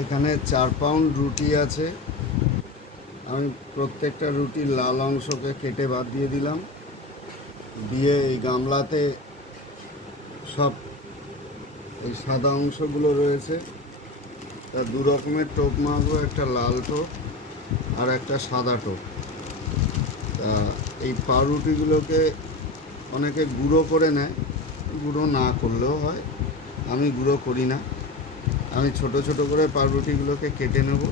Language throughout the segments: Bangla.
এখানে 4 পাউন্ড রুটি আছে। আমি প্রত্যেকটা রুটির লাল অংশকে কেটে বাদ দিয়ে দিলাম, দিয়ে এই গামলাতে সব এই সাদা অংশগুলো রয়েছে, তা দু রকমের টোপ মাখবো, একটা লাল টোপ আর একটা সাদা টোপ। তা এই পাউরুটিগুলোকে অনেকে গুঁড়ো করে নেয়, গুঁড়ো না করলেও হয়, আমি গুঁড়ো করি না। আমি ছোট ছোট করে পাউরুটিগুলোকে কেটে নেব,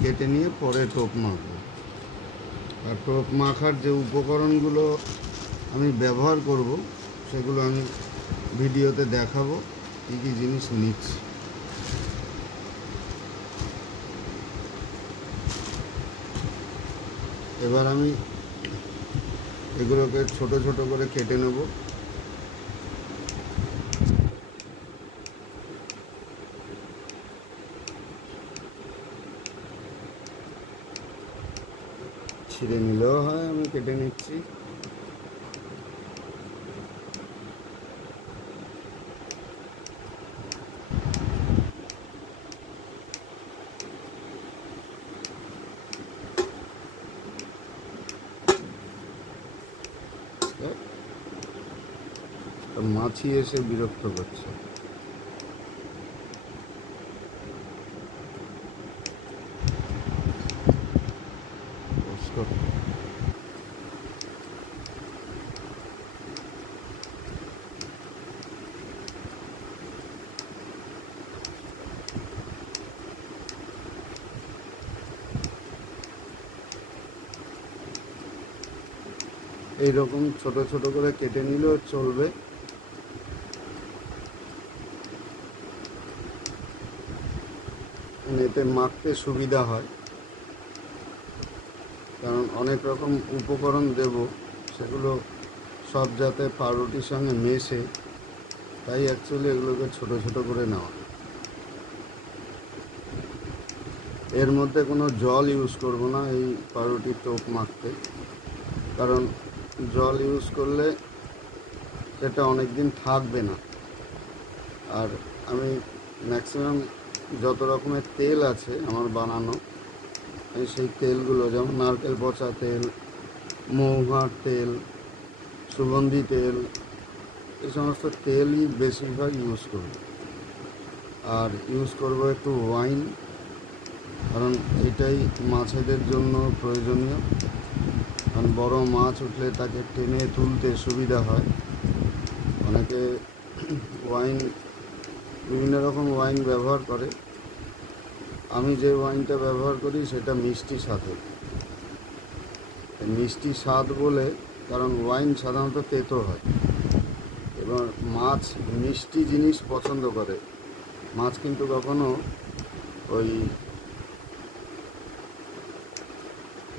কেটে নিয়ে পরে টোপ মাখবো। আর টোপ মাখার যে উপকরণগুলো আমি ব্যবহার করব সেগুলো আমি ভিডিওতে দেখাবো, কী কী জিনিস নিচ্ছি। এবার আমি এগুলোকে ছোট ছোট করে কেটে নেব। ছিঁড়ে নিলেও হয়, আমি কেটে নিচ্ছি। মাছি এসে বিরক্ত করছে। এইরকম ছোট ছোট করে কেটে নিলেও চলবে। এতে মাখতে সুবিধা হয়, কারণ অনেক রকম উপকরণ দেব, সেগুলো সব যাতে পাউরুটির সঙ্গে মেশে, তাই অ্যাকচুয়ালি এগুলোকে ছোট ছোট করে নেওয়া। এর মধ্যে কোনো জল ইউজ করব না এই পাউরুটির টোপ মাখতে, কারণ জল ইউজ করলে সেটা অনেক দিন থাকবে না। আর আমি ম্যাক্সিমাম যত রকমের তেল আছে আমার বানানো, আমি সেই তেলগুলো, যেমন নারকেল পচা তেল, মৌহার তেল, সুগন্ধি তেল, এই সমস্ত তেলই বেশিরভাগ ইউজ করব। আর ইউজ করব একটু ওয়াইন, কারণ এটাই মাছেদের জন্য প্রয়োজনীয়। কারণ বড় মাছ উঠলে তাকে টেনে তুলতে সুবিধা হয়। অনেকে ওয়াইন, বিভিন্ন রকম ওয়াইন ব্যবহার করে। আমি যে ওয়াইনটা ব্যবহার করি সেটা মিষ্টি স্বাদের। মিষ্টি স্বাদ বলে, কারণ ওয়াইন সাধারণত তেতো হয়, এবার মাছ মিষ্টি জিনিস পছন্দ করে। মাছ কিন্তু কখনো ওই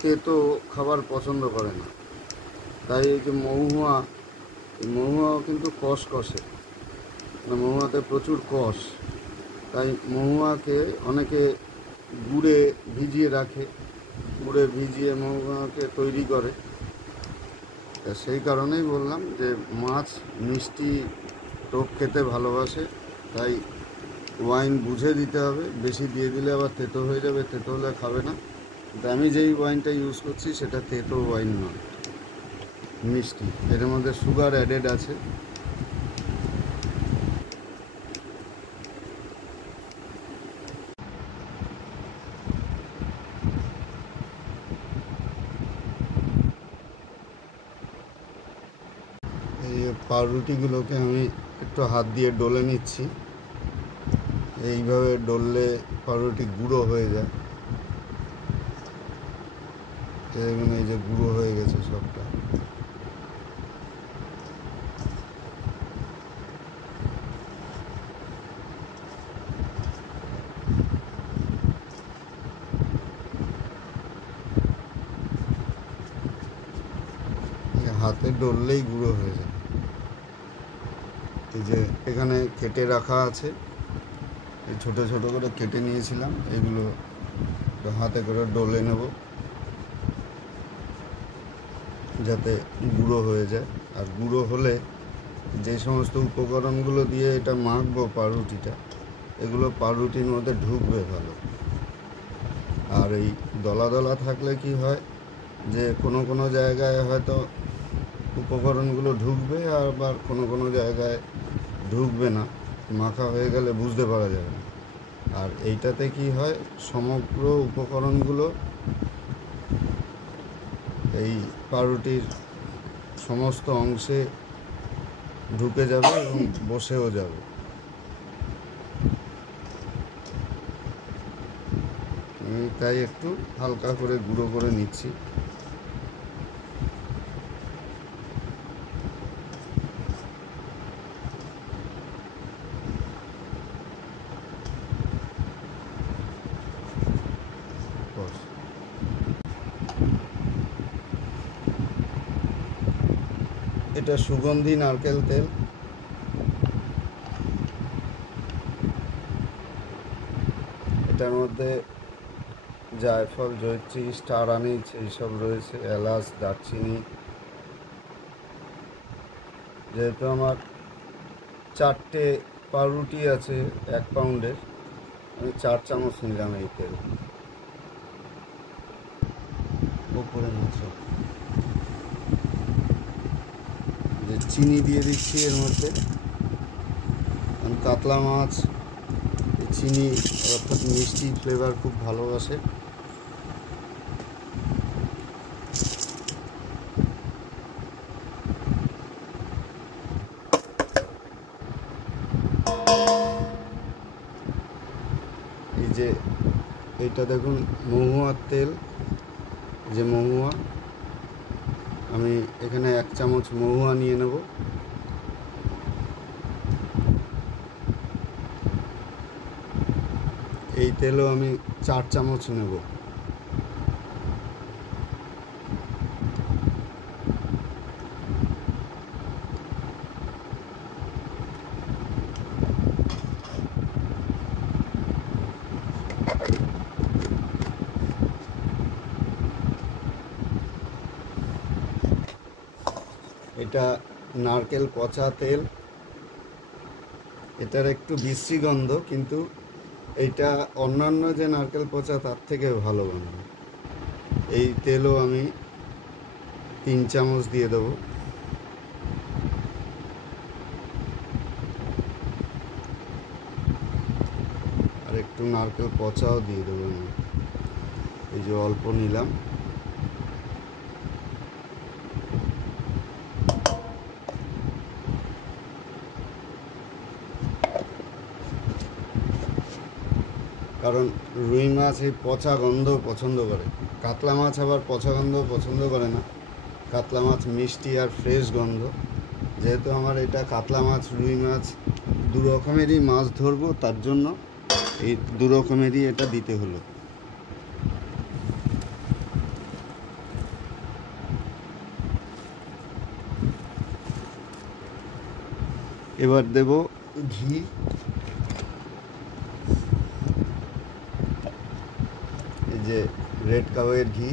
তেতো খাবার পছন্দ করে না। তাই এই যে মহুয়া, এই মহুয়াও কিন্তু কষ কষে, মহুয়াতে প্রচুর কষ। তাই মহুয়াকে অনেকে গুড়ে ভিজিয়ে রাখে, গুড়ে ভিজিয়ে মহুয়াকে তৈরি করে। সেই কারণেই বললাম যে মাছ মিষ্টি টোপ খেতে ভালোবাসে, তাই ওয়াইন বুঝে দিতে হবে। বেশি দিয়ে দিলে আবার তেতো হয়ে যাবে, তেতো হলে খাবে না। কিন্তু আমি যেই ওয়াইনটা ইউজ করছি সেটা তেতো ওয়াইন নয়, মিষ্টি। এর মধ্যে সুগার অ্যাডেড আছে। এই পাউরুটিগুলোকে আমি একটু হাত দিয়ে ডলে নিচ্ছি। এইভাবে ডললে পাউরুটি গুঁড়ো হয়ে যায়। এখানে এই যে গুঁড়ো হয়ে গেছে সবটা। হাতে ডললেই গুঁড়ো হয়ে যায়। এই যে এখানে কেটে রাখা আছে, এই ছোটো ছোটো করে কেটে নিয়েছিলাম, এগুলো হাতে করে ডলে নেব যাতে গুঁড়ো হয়ে যায়। আর গুঁড়ো হলে যে সমস্ত উপকরণগুলো দিয়ে এটা মাখবো পাউরুটিটা, এগুলো পাউরুটির মধ্যে ঢুকবে ভালো। আর এই দলা দলা থাকলে কি হয় যে কোনো কোনো জায়গায় হয়তো উপকরণগুলো ঢুকবে, আর আবার কোনো কোনো জায়গায় ঢুকবে না, মাখা হয়ে গেলে বুঝতে পারা যাবে না। আর এইটাতে কি হয়, সমগ্র উপকরণগুলো এই পাউরুটির সমস্ত অংশে ঢুকে যাবে এবং বসেও যাবে। তাই একটু হালকা করে গুঁড়ো করে নিচ্ছি। এটা সুগন্ধি নারকেল তেল। এটার মধ্যে জায়ফল, জয়ত্রী, স্টার আনিস এইসব রয়েছে, এলাচ, দারচিনি। যেহেতু আমার 4টে পাউরুটি আছে 1 পাউন্ডের, আমি 4 চামচ নিলাম এই তেল। ওপরে মাছ যে চিনি দিয়ে দিচ্ছি এর মধ্যে। কাতলা মাছ চিনি অর্থাৎ মিষ্টি ফ্লেভার খুব ভালোবাসে। এই যে এটা দেখুন মহুয়ার তেল, যে মহুয়া, আমি এখানে 1 চামচ মহুয়া নিয়ে নেব। এই তেলও আমি 4 চামচ নেব। এটা নারকেল পচা তেল। এটার একটু বিশ্রী গন্ধ, কিন্তু এইটা অন্যান্য যে নারকেল পচা তার থেকে ভালো গন্ধ। এই তেলও আমি 3 চামচ দিয়ে দেবো। আর একটু নারকেল পচাও দিয়ে দেবো আমি, এই যে অল্প নিলাম। কারণ রুই মাছ এই পচা গন্ধ পছন্দ করে, কাতলা মাছ আবার পচা গন্ধ পছন্দ করে না। কাতলা মাছ মিষ্টি আর ফ্রেশ গন্ধ। যেহেতু আমার এটা কাতলা মাছ, রুই মাছ 2 রকমেরই মাছ ধরবো, তার জন্য এই 2 রকমেরই এটা দিতে হলো। এবার দেব ঘি। এই যে রেড কাউয়ের ঘি।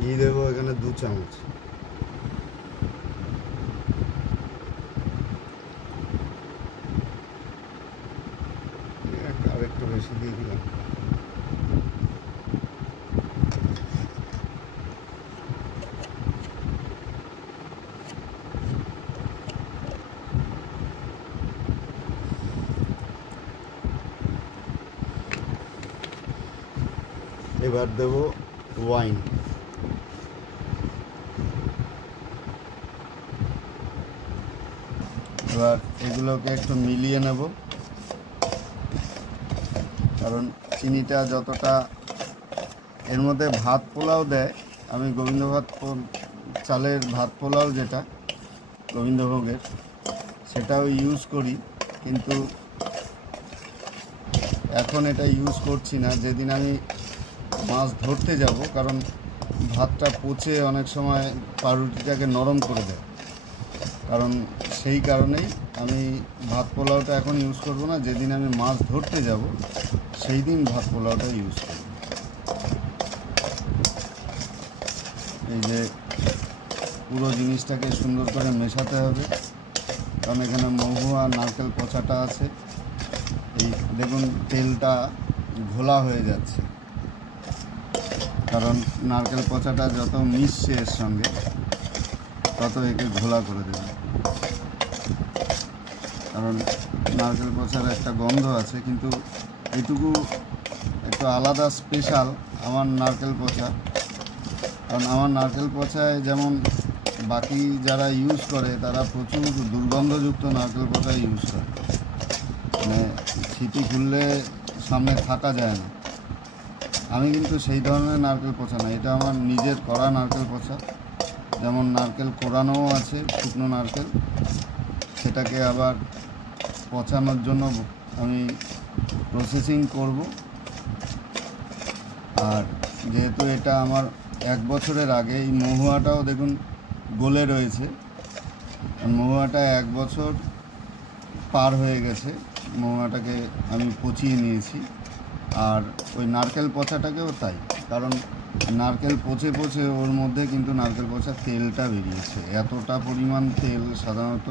ঘি দেবো এখানে 2 চামচ। আর একটু বেশি দিয়ে দিলাম। এবার দেব ওয়াইন। এবার এগুলোকে একটু মিলিয়ে নেব, কারণ চিনিটা যতটা এর মধ্যে ভাত পোলাও দেয়, আমি গোবিন্দভাত চালের ভাত পোলাও যেটা গোবিন্দভোগের, সেটাও ইউজ করি, কিন্তু এখন এটা ইউজ করছি না। যেদিন আমি মাছ ধরতে যাব, কারণ ভাতটা পচে অনেক সময় পাউরুটিটাকে নরম করে দেয়, কারণ সেই কারণেই আমি ভাত পোলাওটা এখন ইউজ করব না। যেদিন আমি মাছ ধরতে যাব সেই দিন ভাত পোলাওটা ইউজ করব। এই যে পুরো জিনিসটাকে সুন্দর করে মেশাতে হবে, কারণ এখানে মহু আর নারকেল পচাটা আছে। এই দেখুন তেলটা ঘোলা হয়ে যাচ্ছে, কারণ নারকেল পচাটা যত মিশছে এর সঙ্গে তত একে ঘোলা করে দেবে। কারণ নারকেল পচার একটা গন্ধ আছে, কিন্তু এইটুকু একটু আলাদা স্পেশাল আমার নারকেল পচা। কারণ আমার নারকেল পচায় যেমন বাকি যারা ইউজ করে তারা প্রচুর দুর্গন্ধযুক্ত নারকেল পচা ইউজ করে, মানে ছিটি খুললে সামনে থাকা যায় না। আমি কিন্তু সেই ধরনের নারকেল পচা না, এটা আমার নিজের করা নারকেল পচা। যেমন নারকেল কোরানোও আছে, শুকনো নারকেল, সেটাকে আবার পচানোর জন্য আমি প্রসেসিং করব। আর যেহেতু এটা আমার 1 বছরের আগে, এই মহুয়াটাও দেখুন গলে রয়েছে। মহুয়াটা 1 বছর পার হয়ে গেছে, মহুয়াটাকে আমি পচিয়ে নিয়েছি। আর ওই নারকেল পচাটাকেও তাই, কারণ নারকেল পচে পচে ওর মধ্যে কিন্তু নারকেল পচার তেলটা বেরিয়েছে। এতটা পরিমাণ তেল সাধারণত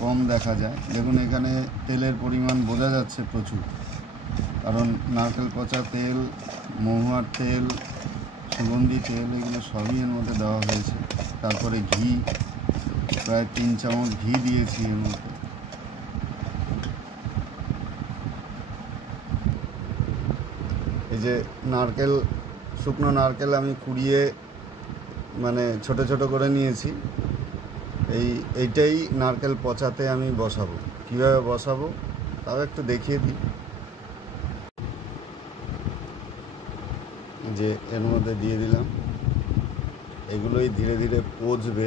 কম দেখা যায়। দেখুন এখানে তেলের পরিমাণ বোঝা যাচ্ছে প্রচুর, কারণ নারকেল পচা তেল, মহুয়ার তেল, সুগন্ধি তেল, এগুলো সবই এর মধ্যে দেওয়া হয়েছে। তারপরে ঘি, প্রায় 3 চামচ ঘি দিয়েছি এর মধ্যে। এই যে নারকেল, শুকনো নারকেল আমি কুড়িয়ে মানে ছোট ছোট করে নিয়েছি। এইটাই নারকেল পচাতে আমি বসাবো। কীভাবে বসাবো তাও একটু দেখিয়ে দিই। যে এর মধ্যে দিয়ে দিলাম, এগুলোই ধীরে ধীরে পচবে,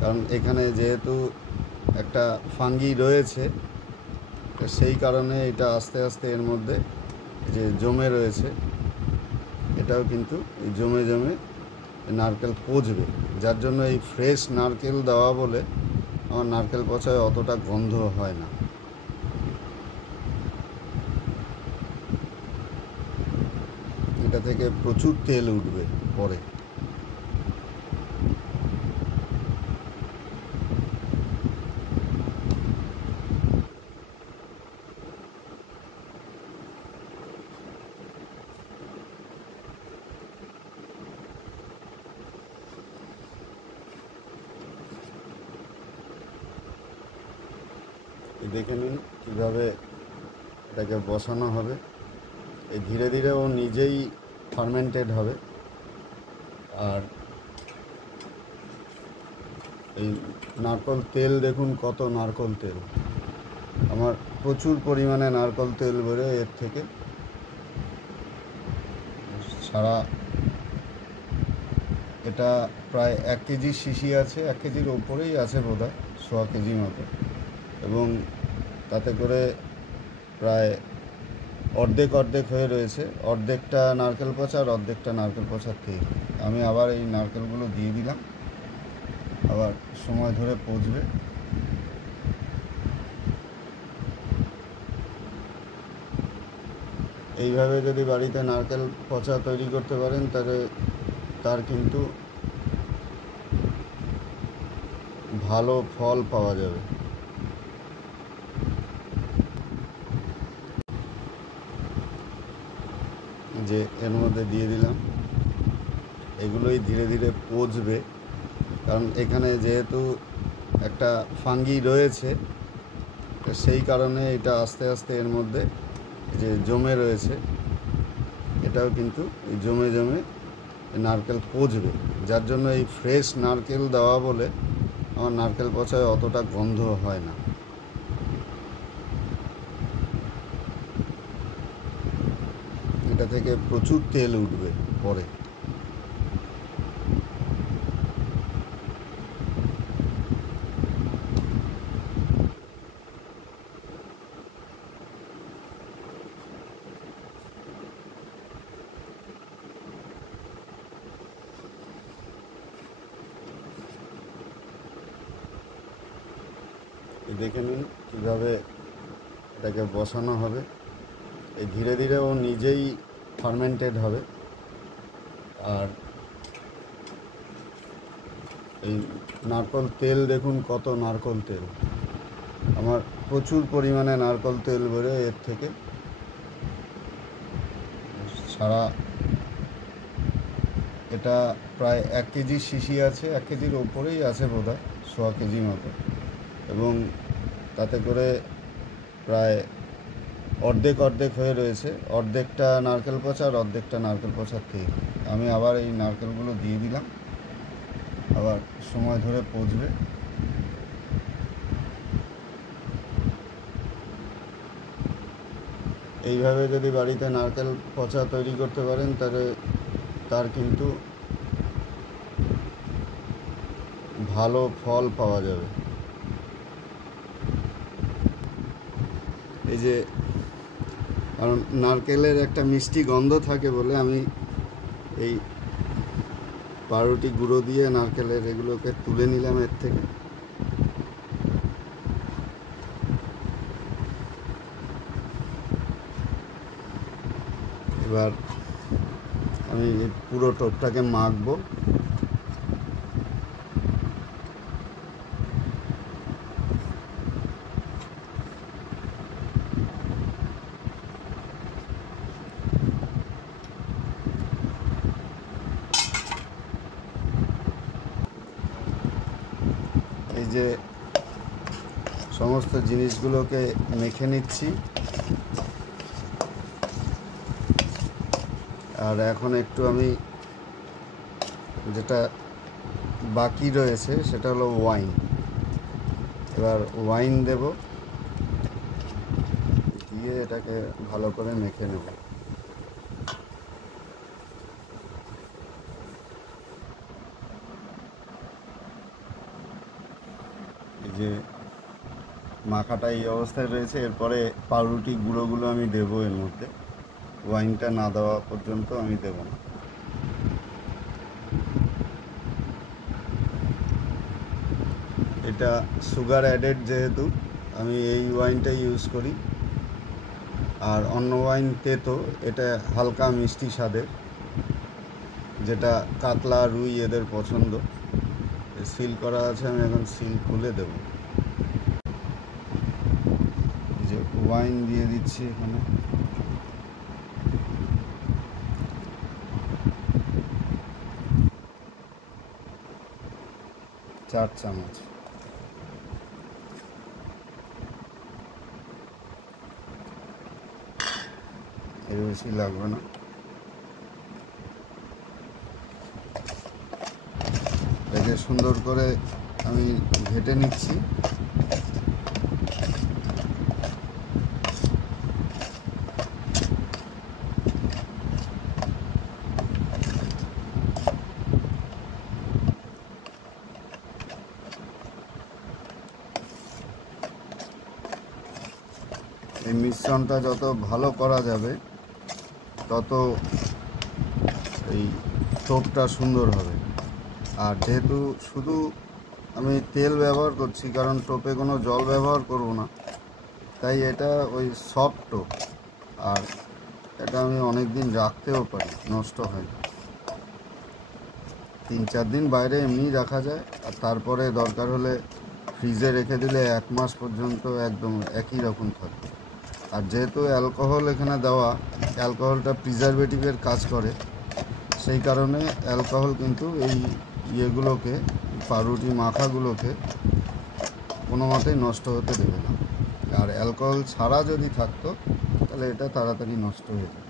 কারণ এখানে যেহেতু একটা ফাঙ্গি রয়েছে, সেই কারণে এটা আস্তে আস্তে এর মধ্যে যে জমে রয়েছে, এটাও কিন্তু জমে জমে নারকেল পচবে। যার জন্য এই ফ্রেশ নারকেল দেওয়া বলে আমার নারকেল পচায় অতটা গন্ধ হয় না। এটা থেকে প্রচুর তেল উঠবে পরে। দেখে নিন কীভাবে এটাকে বসানো হবে। এই ধীরে ধীরে ও নিজেই ফার্মেন্টেড হবে। আর এই নারকেল তেল দেখুন, কত নারকেল তেল, আমার প্রচুর পরিমাণে নারকেল তেল বেরোয় এর থেকে। সারা এটা প্রায় 1 কেজি শিশি আছে, 1 কেজির ওপরেই আছে বোধহয়, 1.25 কেজি মতো। এবং তাতে করে প্রায় অর্ধেক অর্ধেক হয়ে রয়েছে, অর্ধেকটা নারকেল পচা আর অর্ধেকটা নারকেল পচার তেল। আমি আবার এই নারকেলগুলো দিয়ে দিলাম, আবার সময় ধরে পচবে। এইভাবে যদি বাড়িতে নারকেল পচা তৈরি করতে পারেন তাহলে তার কিন্তু ভালো ফল পাওয়া যাবে। যে এর মধ্যে দিয়ে দিলাম, এগুলোই ধীরে ধীরে পচবে, কারণ এখানে যেহেতু একটা ফাঙ্গি রয়েছে, সেই কারণে এটা আস্তে আস্তে এর মধ্যে যে জমে রয়েছে, এটাও কিন্তু জমে জমে নারকেল পচবে। যার জন্য এই ফ্রেশ নারকেল দেওয়া বলে আমার নারকেল পচায় অতটা গন্ধ হয় না। এটা থেকে প্রচুর তেল উঠবে পরে। দেখে নিন কীভাবে এটাকে বসানো হবে। এই ধীরে ধীরে ও নিজেই ফার্মেন্টেড হবে। আর এই নারকল তেল দেখুন, কত নারকল তেল। আমার প্রচুর পরিমাণে নারকল তেল বেরোয় এর থেকে। সারা এটা প্রায় 1 কেজি শিশি আছে, 1 কেজির ওপরেই আছে বোধহয়, 1.25 কেজি মতো। এবং তাতে করে প্রায় অর্ধেক অর্ধেক হয়ে রয়েছে, অর্ধেকটা নারকেল পচা আর অর্ধেকটা নারকেল পচার তেল। আমি আবার এই নারকেলগুলো দিয়ে দিলাম, আবার সময় ধরে পচবে। এইভাবে যদি বাড়িতে নারকেল পচা তৈরি করতে পারেন তাহলে তার কিন্তু ভালো ফল পাওয়া যাবে। এই যে, কারণ নারকেলের একটা মিষ্টি গন্ধ থাকে বলে আমি এই পাউরুটি গুঁড়ো দিয়ে নারকেলের এগুলোকে তুলে নিলাম এর থেকে। এবার আমি পুরো টোপটাকে মাখবো। এই যে সমস্ত জিনিসগুলোকে মেখে নিচ্ছি, আর এখন একটু আমি যেটা বাকি রয়েছে সেটা হলো ওয়াইন। এবার ওয়াইন দেব, দিয়ে এটাকে ভালো করে মেখে নেব। এই যে মাখাটা এই অবস্থায় রয়েছে, এরপরে পাউরুটি গুঁড়োগুলো আমি দেবো এর মধ্যে। ওয়াইনটা না দেওয়া পর্যন্ত আমি দেব না। এটা সুগার অ্যাডেড, যেহেতু আমি এই ওয়াইনটাই ইউজ করি। আর অন্য ওয়াইন তেতো, এটা হালকা মিষ্টি স্বাদের, যেটা কাতলা রুই এদের পছন্দ। সিল করা আছে, আমি এখন সিল খুলে দেব। এই যে ওয়াইন দিয়ে দিচ্ছি এখানে। চার চামচ। এর বেশি লাগবে না। এটাকে সুন্দর করে আমি ঘেটে নিচ্ছি। এই মিশ্রণটা যত ভালো করা যাবে তত এই টোপটা সুন্দর হবে। আর যেহেতু শুধু আমি তেল ব্যবহার করছি, কারণ টোপে কোনো জল ব্যবহার করব না, তাই এটা ওই সফট টোপ। আর এটা আমি অনেক দিন রাখতেও পারি, নষ্ট হয় না। 3-4 দিন বাইরে এমনি রাখা যায়, আর তারপরে দরকার হলে ফ্রিজে রেখে দিলে 1 মাস পর্যন্ত একদম একই রকম থাকে। আর যেহেতু অ্যালকোহল এখানে দেওয়া, অ্যালকোহলটা প্রিজারভেটিভের কাজ করে, সেই কারণে অ্যালকোহল কিন্তু এই ইয়েগুলোকে, পাউরুটি মাখাগুলোকে কোনো মতেই নষ্ট হতে দেবে না। আর অ্যালকোহল ছাড়া যদি থাকতো তাহলে এটা তাড়াতাড়ি নষ্ট হয়ে যেত।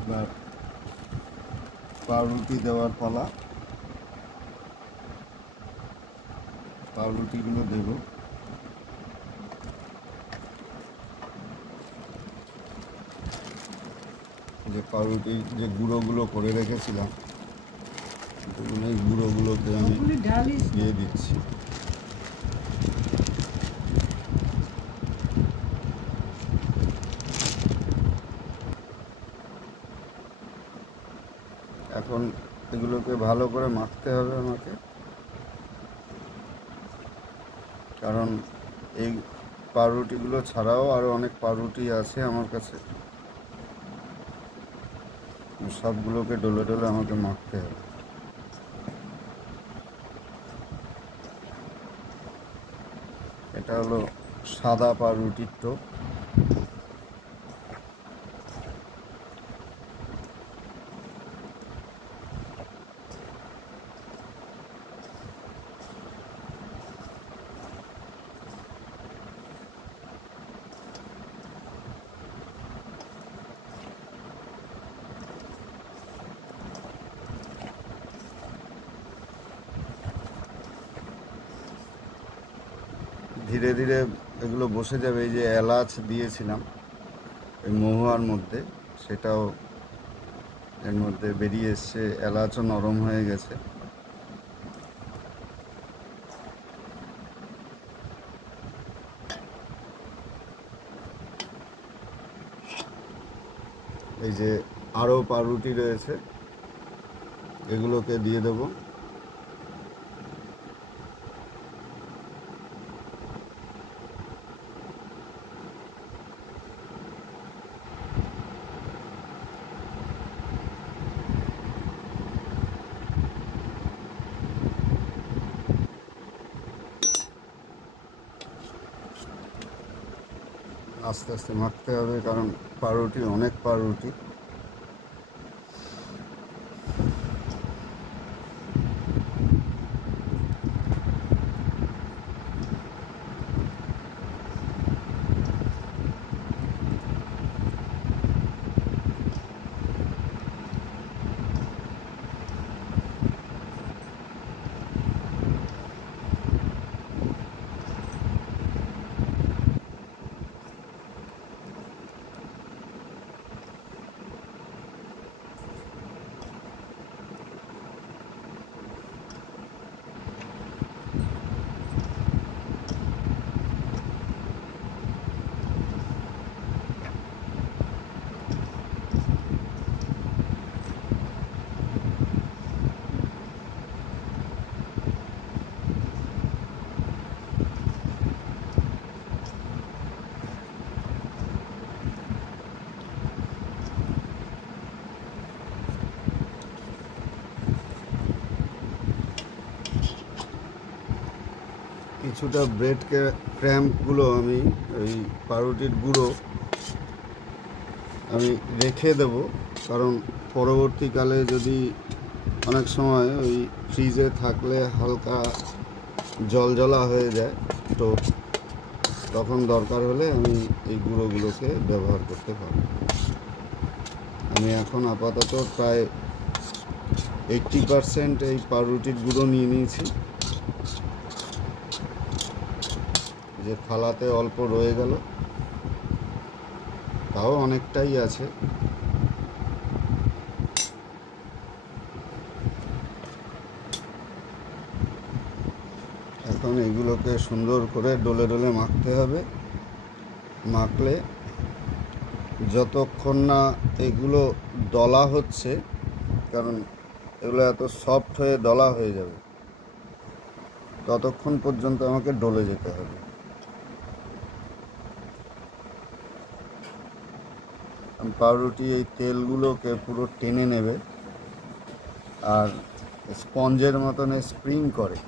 এবার পাউরুটি দেওয়ার পালা। পাউরুটিগুলো দেব। যে পাউরুটির যে গুঁড়োগুলো করে রেখেছিলাম, এই গুঁড়োগুলোকে আমি দিয়ে দিচ্ছি। এখন এগুলোকে ভালো করে মাখতে হবে আমাকে। কারণ এই পাউরুটিগুলো ছাড়াও আরও অনেক পাউরুটি আছে আমার কাছে, সবগুলোকে ডলে ডলে আমাকে মাখতে হবে। এটা হলো সাদা পাউরুটির টোপ। ধীরে ধীরে এগুলো বসে যাবে। এই যে এলাচ দিয়েছিলাম এই মহুয়ার মধ্যে, সেটাও এর মধ্যে বেরিয়ে এসছে, এলাচও নরম হয়ে গেছে। এই যে আরও পাউরুটি রয়েছে, এগুলোকে দিয়ে দেবো। আস্তে আস্তে মাখতে হবে, কারণ পাউরুটি অনেক পাউরুটি। কিছুটা ব্রেড ক্র্যাম্পগুলো আমি ওই পাউরুটির গুঁড়ো আমি রেখে দেব, কারণ পরবর্তীকালে যদি অনেক সময় ওই ফ্রিজে থাকলে হালকা জলজলা হয়ে যায়, তো তখন দরকার হলে আমি এই গুঁড়োগুলোকে ব্যবহার করতে পারব। আমি এখন আপাতত প্রায় 80% এই পাউরুটির গুঁড়ো নিয়ে নিয়েছি। যে থালাতে অল্প রয়ে গেল, তাও অনেকটাই আছে। এখন এগুলোকে সুন্দর করে ডলে ডলে মাখতে হবে। মাখলে যতক্ষণ না এগুলো দলা হচ্ছে, কারণ এগুলো এত সফট হয়ে দলা হয়ে যাবে, ততক্ষণ পর্যন্ত আমাকে ডলে যেতে হবে। পাউরুটি এই তেলগুলোকে পুরো টেনে নেবে আর স্পঞ্জের মতন স্প্রিং করে।